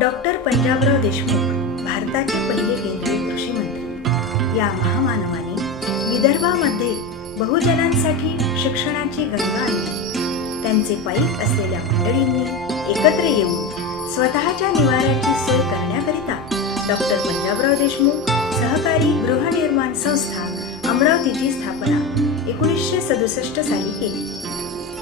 Doctor Panjabrao Deshmukh भारताचे पहिले केंद्रीय कृषी मंत्री. या महामानवाने विदर्भामध्ये बहुजनांसाठी शिक्षणाची गंगा आणली. त्यांचे पायीक असलेल्या मंडळींनी एकत्र येऊन स्वतःच्या निवाऱ्याची सोय करण्याकरिता डॉक्टर पंजाबराव देशमुख सहकारी गृहनिर्माण संस्था अमरावतीची स्थापना 1967 साली केली.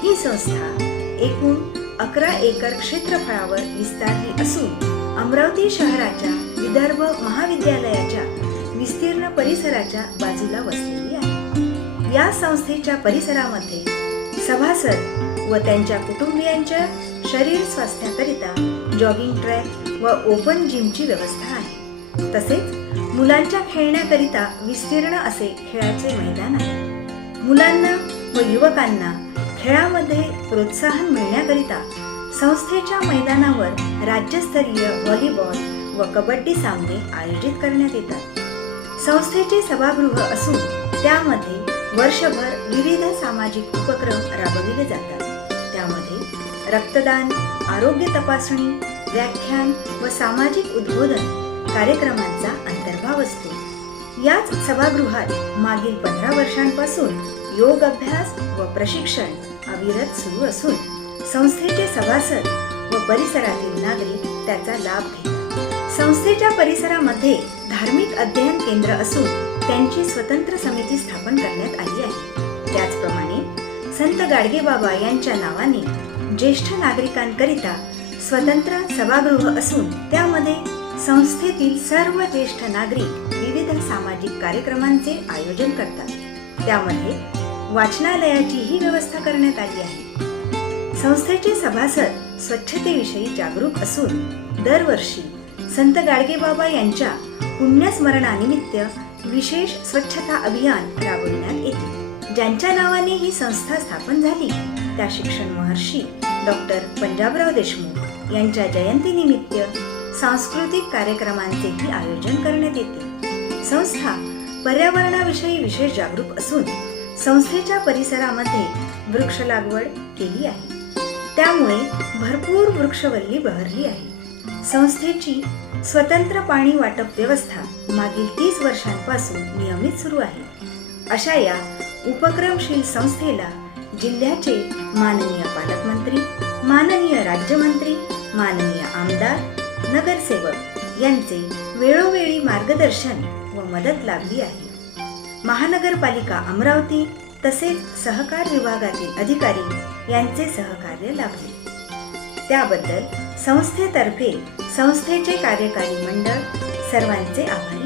ही संस्था एकूण 11 एकर क्षेत्रफळावर विस्तारली असून अमरावती शहराच्या विदर्भ महाविद्यालयाच्या विस्तीर्ण परिसराच्या बाजूला वसलेली आहे. या संस्थेच्या परिसरामध्ये सभासद व त्यांच्या कुटुंबियांच्या शरीर स्वास्थ्याकरिता जॉगिंग ट्रॅक व ओपन जिमची व्यवस्था आहे. तसेच मुलांच्या खेळण्याकरिता विस्तीर्ण असे खेळाचे मैदान आहे. मुलांना व युवकांना खेळामध्ये प्रोत्साहन मिळण्याकरिता संस्थेच्या मैदानावर राज्यस्तरीय व्हॉलीबॉल व कबड्डी सामने आयोजित करण्यात येतात. संस्थेचे सभागृह असून त्यामध्ये वर्षभर विविध सामाजिक उपक्रम राबविले जातात. त्यामध्ये रक्तदान, आरोग्य तपासणी, व्याख्यान व सामाजिक उद्बोधन कार्यक्रमांचा अंतर्भाव असतो. याच सभागृहात मागील 15 वर्षांपासून योग अभ्यास व प्रशिक्षण अविरत सुरू असून संस्थेचे सभासद व परिसरातील नागरिक त्याचा लाभ घेतात. संस्थेच्या परिसरामध्ये धार्मिक अध्ययन केंद्र असून त्यांची स्वतंत्र समिती स्थापन करण्यात आली आहे. त्याचप्रमाणे संत गाडगेबाबा यांच्या नावाने ज्येष्ठ नागरिकांकरिता स्वतंत्र सभागृह असून त्यामध्ये संस्थेतील सर्व ज्येष्ठ नागरिक विविध सामाजिक कार्यक्रमांचे आयोजन करतात. त्यामध्ये वाचनालयाचीही व्यवस्था करण्यात आली आहे. संस्थेचे सभासद स्वच्छतेविषयी जागरूक असून दरवर्षी संत गाडगेबाबा यांच्या पुण्यस्मरणानिमित्त विशेष स्वच्छता अभियान राबविण्यात येते. ज्यांच्या नावाने ही संस्था स्थापन झाली त्या शिक्षण महर्षी डॉक्टर पंजाबराव देशमुख यांच्या जयंतीनिमित्त सांस्कृतिक कार्यक्रमांचेही आयोजन करण्यात येते. संस्था पर्यावरणाविषयी विशेष जागरूक असून संस्थेच्या परिसरामध्ये वृक्ष लागवड केली आहे. त्यामुळे भरपूर वृक्षवल्ली बहरली आहे. संस्थेची स्वतंत्र पाणी वाटप व्यवस्था मागील 30 वर्षांपासून नियमित सुरू आहे. अशा या उपक्रमशील संस्थेला जिल्ह्याचे माननीय पालकमंत्री, माननीय राज्यमंत्री, माननीय आमदार, नगरसेवक यांचे वेळोवेळी मार्गदर्शन व मदत लाभली आहे. महानगरपालिका अमरावती तसेच सहकार विभागातील अधिकारी यांचे सहकार्य लाभले. त्याबद्दल संस्थेतर्फे संस्थेचे कार्यकारी मंडळ सर्वांचे आभारी